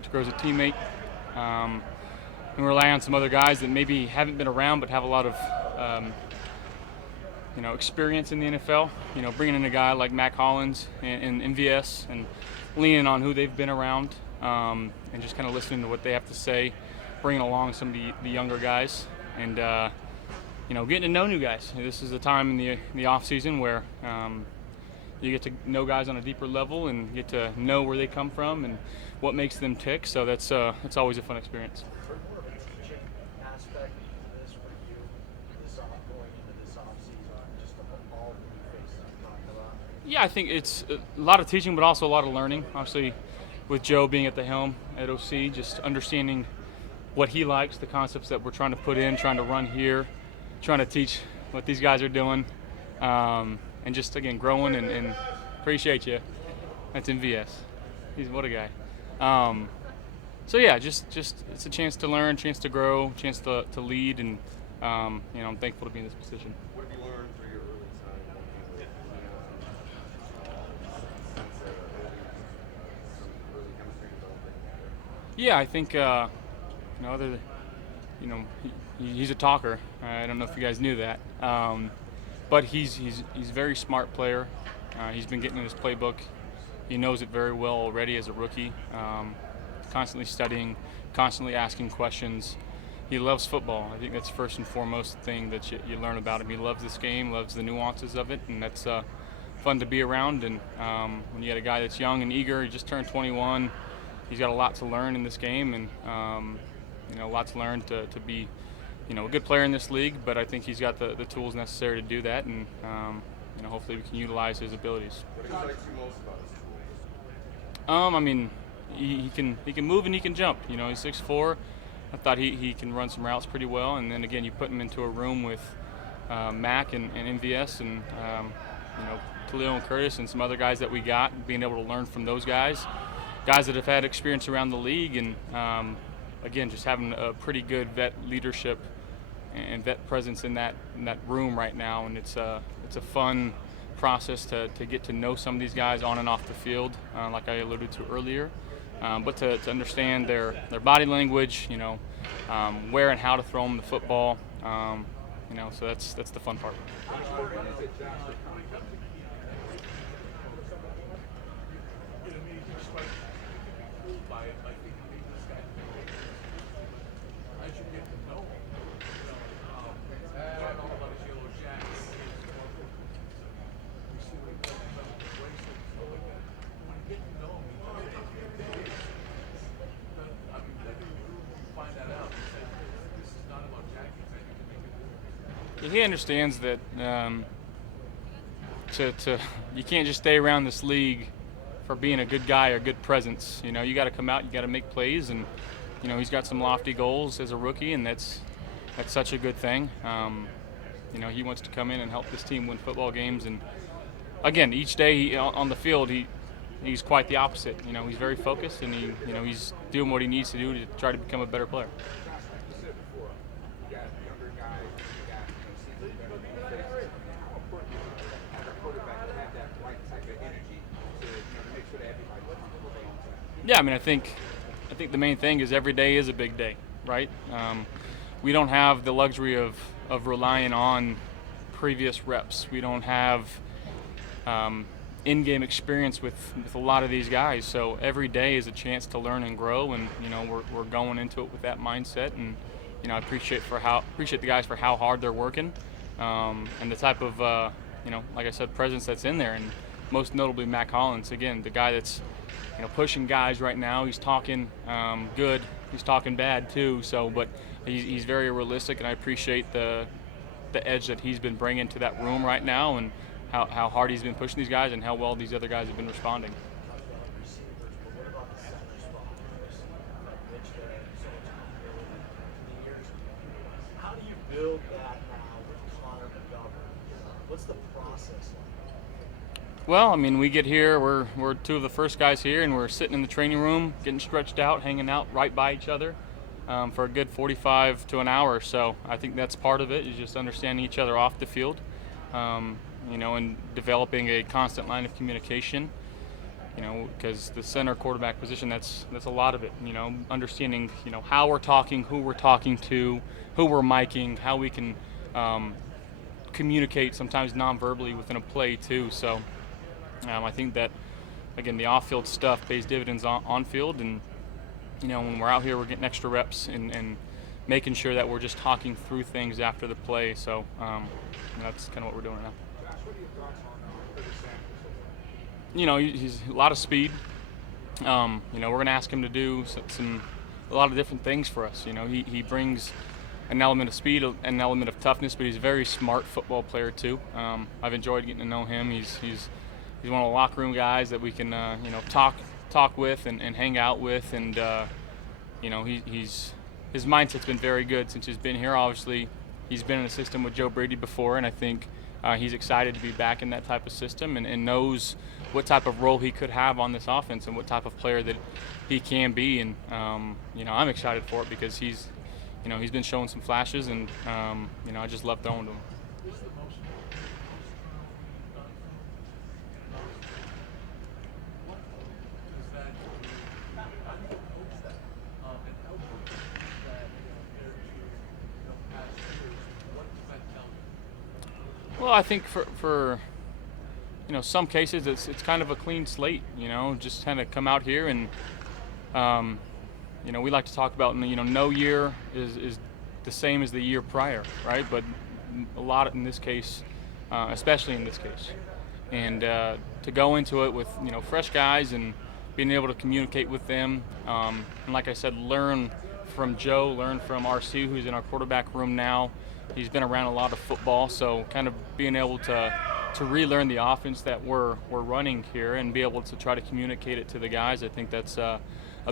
to grow as a teammate, and rely on some other guys that maybe haven't been around but have a lot of experience in the NFL. Bringing in a guy like Mac Hollins and MVS and leaning on who they've been around, and just kind of listening to what they have to say, bringing along some of the younger guys, and getting to know new guys. This is a time in the off season where you get to know guys on a deeper level and get to know where they come from and what makes them tick. So that's always a fun experience. Yeah, I think it's a lot of teaching, but also a lot of learning. Obviously, with Joe being at the helm at OC, just understanding what he likes, the concepts that we're trying to put in, trying to run here, trying to teach what these guys are doing, and just, again, growing and appreciate you. That's MVS. What a guy. So, yeah, just it's a chance to learn, chance to grow, chance to lead, and, I'm thankful to be in this position. What have you learned through your early time working with some early chemistry development? Yeah, I think he's a talker. I don't know if you guys knew that, but he's a very smart player. He's been getting in his playbook. He knows it very well already as a rookie. Constantly studying, constantly asking questions. He loves football. I think that's first and foremost thing that you learn about him. He loves this game, loves the nuances of it, and that's fun to be around. And when you got a guy that's young and eager, he just turned 21. He's got a lot to learn in this game, and a lot to learn to be, a good player in this league. But I think he's got the tools necessary to do that, and hopefully we can utilize his abilities. What excites you most about his tools? He can move and he can jump. He's 6'4". I thought he can run some routes pretty well, and then again you put him into a room with Mac and MVS and Khalil and Curtis and some other guys that we got, being able to learn from those guys that have had experience around the league, and again just having a pretty good vet leadership and vet presence in that room right now, and it's a fun process to get to know some of these guys on and off the field, like I alluded to earlier. But to understand their body language, where and how to throw them the football, so that's the fun part. He understands that you can't just stay around this league for being a good guy or good presence. You got to come out, you got to make plays, and he's got some lofty goals as a rookie, and that's such a good thing. He wants to come in and help this team win football games, and again, each day on the field, he's quite the opposite. He's very focused, and he's doing what he needs to do to try to become a better player. Yeah, I think the main thing is every day is a big day, right? We don't have the luxury of relying on previous reps. We don't have in-game experience with a lot of these guys. So every day is a chance to learn and grow, and we're going into it with that mindset. And I appreciate the guys for how hard they're working, and the type of like I said, presence that's in there, and most notably Mac Hollins. Again, the guy that's pushing guys right now. He's talking good. He's talking bad too. So, but he's very realistic, and I appreciate the edge that he's been bringing to that room right now, and how hard he's been pushing these guys, and how well these other guys have been responding. How do you build that now with Connor McGovern? What's the process like? Well, we get here, we're two of the first guys here, and we're sitting in the training room, getting stretched out, hanging out right by each other for a good 45 to an hour. So I think that's part of it, is just understanding each other off the field, and developing a constant line of communication. You know, because the center quarterback position, that's a lot of it. You know, understanding, you know, how we're talking, who we're talking to, who we're miking, how we can communicate sometimes non-verbally within a play too. So I think that, again, the off-field stuff pays dividends on field, and you know, when we're out here, we're getting extra reps and making sure that we're just talking through things after the play. So that's kind of what we're doing now. Josh, what are your thoughts on Curtis Samuel so far? You know, he's a lot of speed. You know, we're going to ask him to do a lot of different things for us. You know, he brings an element of speed, an element of toughness, but he's a very smart football player too. I've enjoyed getting to know him. He's one of the locker room guys that we can you know, talk with and hang out with, and you know, his mindset's been very good since he's been here. Obviously, he's been in a system with Joe Brady before, and I think he's excited to be back in that type of system, and knows what type of role he could have on this offense and what type of player that he can be. And you know, I'm excited for it because he's been showing some flashes, and you know, I just love throwing to him. Well, I think for you know, some cases it's kind of a clean slate. You know, just kind of come out here and you know, we like to talk about, you know, no year is the same as the year prior, right? But a lot in this case, especially in this case, and to go into it with, you know, fresh guys and being able to communicate with them, and like I said, learn from Joe, learn from RC, who's in our quarterback room now. He's been around a lot of football, so kind of being able to relearn the offense that we're running here and be able to try to communicate it to the guys. I think that's a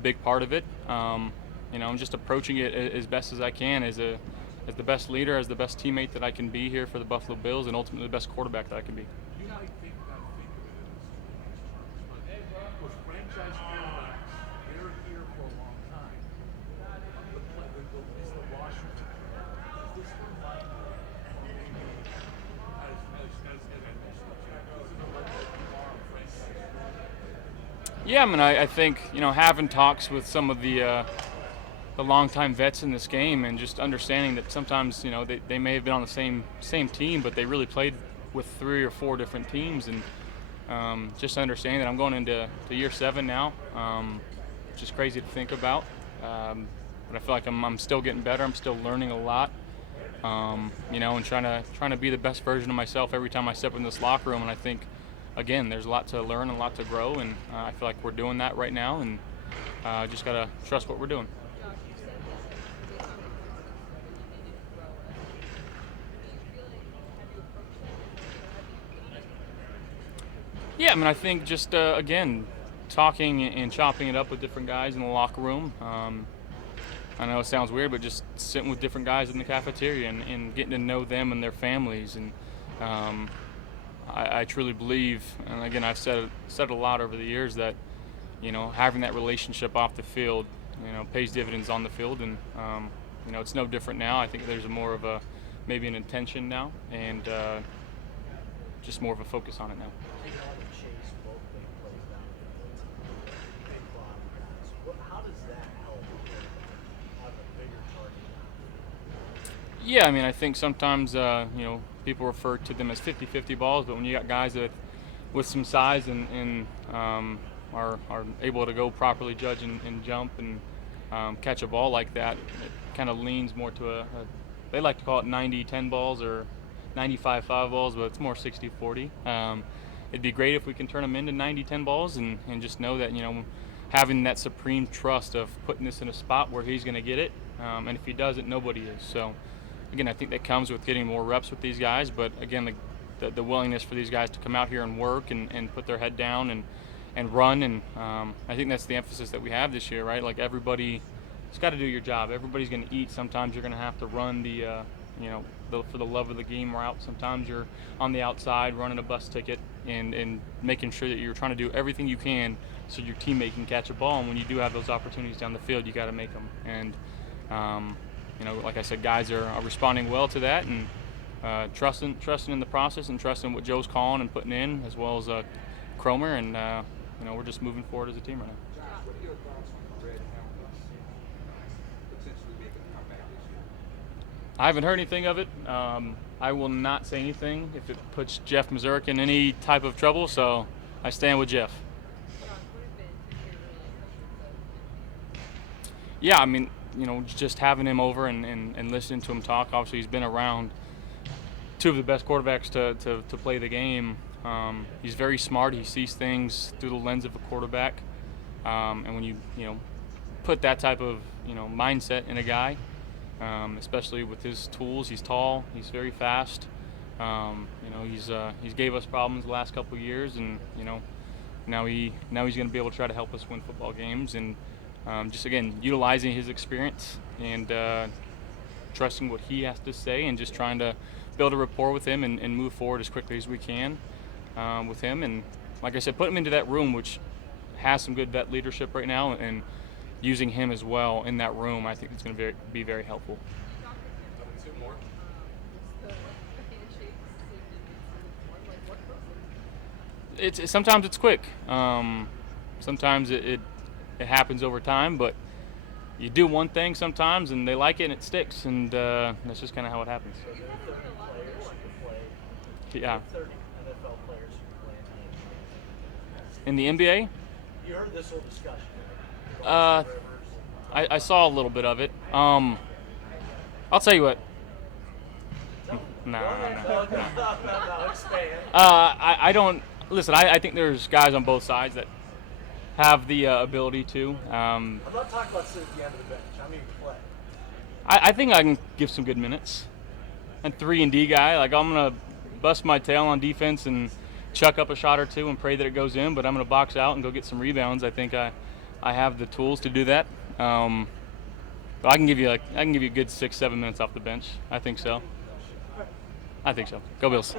big part of it. You know, I'm just approaching it as best as I can as the best leader, as the best teammate that I can be here for the Buffalo Bills, and ultimately the best quarterback that I can be. You know how you think about it in those franchise quarterbacks, they're here for a long time. It's the Washington. Is this one like, maybe, as I mentioned, is it like you are a franchise? Yeah, I mean, I think, you know, having talks with some of the longtime vets in this game, and just understanding that sometimes, you know, they may have been on the same team, but they really played with 3 or 4 different teams, and just understanding that I'm going into year 7 now, which is crazy to think about. But I feel like I'm still getting better. I'm still learning a lot, you know, and trying to be the best version of myself every time I step in this locker room. And I think, again, there's a lot to learn and a lot to grow, and I feel like we're doing that right now, and just gotta trust what we're doing. Yeah, I mean, I think just again, talking and chopping it up with different guys in the locker room. I know it sounds weird, but just sitting with different guys in the cafeteria and getting to know them and their families. And I truly believe, and again, I've said a lot over the years, that, you know, having that relationship off the field, you know, pays dividends on the field. And you know, it's no different now. I think there's more of a maybe an intention now, and just more of a focus on it now. Taking all the chase, both big plays down the field, big body guys. How does that help have a bigger target? Yeah, I mean, I think sometimes, you know, people refer to them as 50-50 balls, but when you got guys that with some size and are able to go properly judge and jump and catch a ball like that, it kind of leans more to they like to call it 90-10 balls or 95-5 balls, but it's more 60-40. It'd be great if we can turn them into 90-10 balls and just know that, you know, having that supreme trust of putting this in a spot where he's going to get it, and if he doesn't, nobody is. So, again, I think that comes with getting more reps with these guys, but again, the willingness for these guys to come out here and work and put their head down and run, and I think that's the emphasis that we have this year, right? Like, everybody's got to do your job. Everybody's going to eat. Sometimes you're going to have to run the you know, for the love of the game route. Sometimes you're on the outside running a bus ticket and making sure that you're trying to do everything you can so your teammate can catch a ball. And when you do have those opportunities down the field, you got to make them. And you know, like I said, guys are responding well to that, and trusting in the process and trusting what Joe's calling and putting in, as well as Cromer. And we're just moving forward as a team right now. Josh, what are your thoughts on the Red Helmets potentially making a comeback this year? I haven't heard anything of it. I will not say anything if it puts Jeff Mazurk in any type of trouble, so I stand with Jeff. Yeah, I mean, just having him over and listening to him talk. Obviously, he's been around two of the best quarterbacks to play the game. He's very smart. He sees things through the lens of a quarterback. And when you put that type of mindset in a guy, especially with his tools, he's tall, he's very fast. He's gave us problems the last couple of years, and now he's going to be able to try to help us win football games, and just again utilizing his experience and trusting what he has to say, and just trying to build a rapport with him and move forward as quickly as we can with him. And like I said, put him into that room, which has some good vet leadership right now, and using him as well in that room, I think it's going to be very helpful. Two more. Sometimes it's quick. Sometimes it happens over time, but you do one thing sometimes and they like it and it sticks, and that's just kind of how it happens. So there are 30 players who can play. Yeah. 30 NFL players who can play In the NBA, You heard this whole discussion. I saw a little bit of it. I'll tell you what. No. Expand. I don't listen. I think there's guys on both sides that have the ability to. I'm not talking about sitting at the end of the bench. I mean play. I think I can give some good minutes. And 3-and-D guy, like I'm gonna bust my tail on defense and chuck up a shot or two and pray that it goes in, but I'm gonna box out and go get some rebounds. I think I have the tools to do that. But I can give you a good 6-7 minutes off the bench. I think so. Go Bills.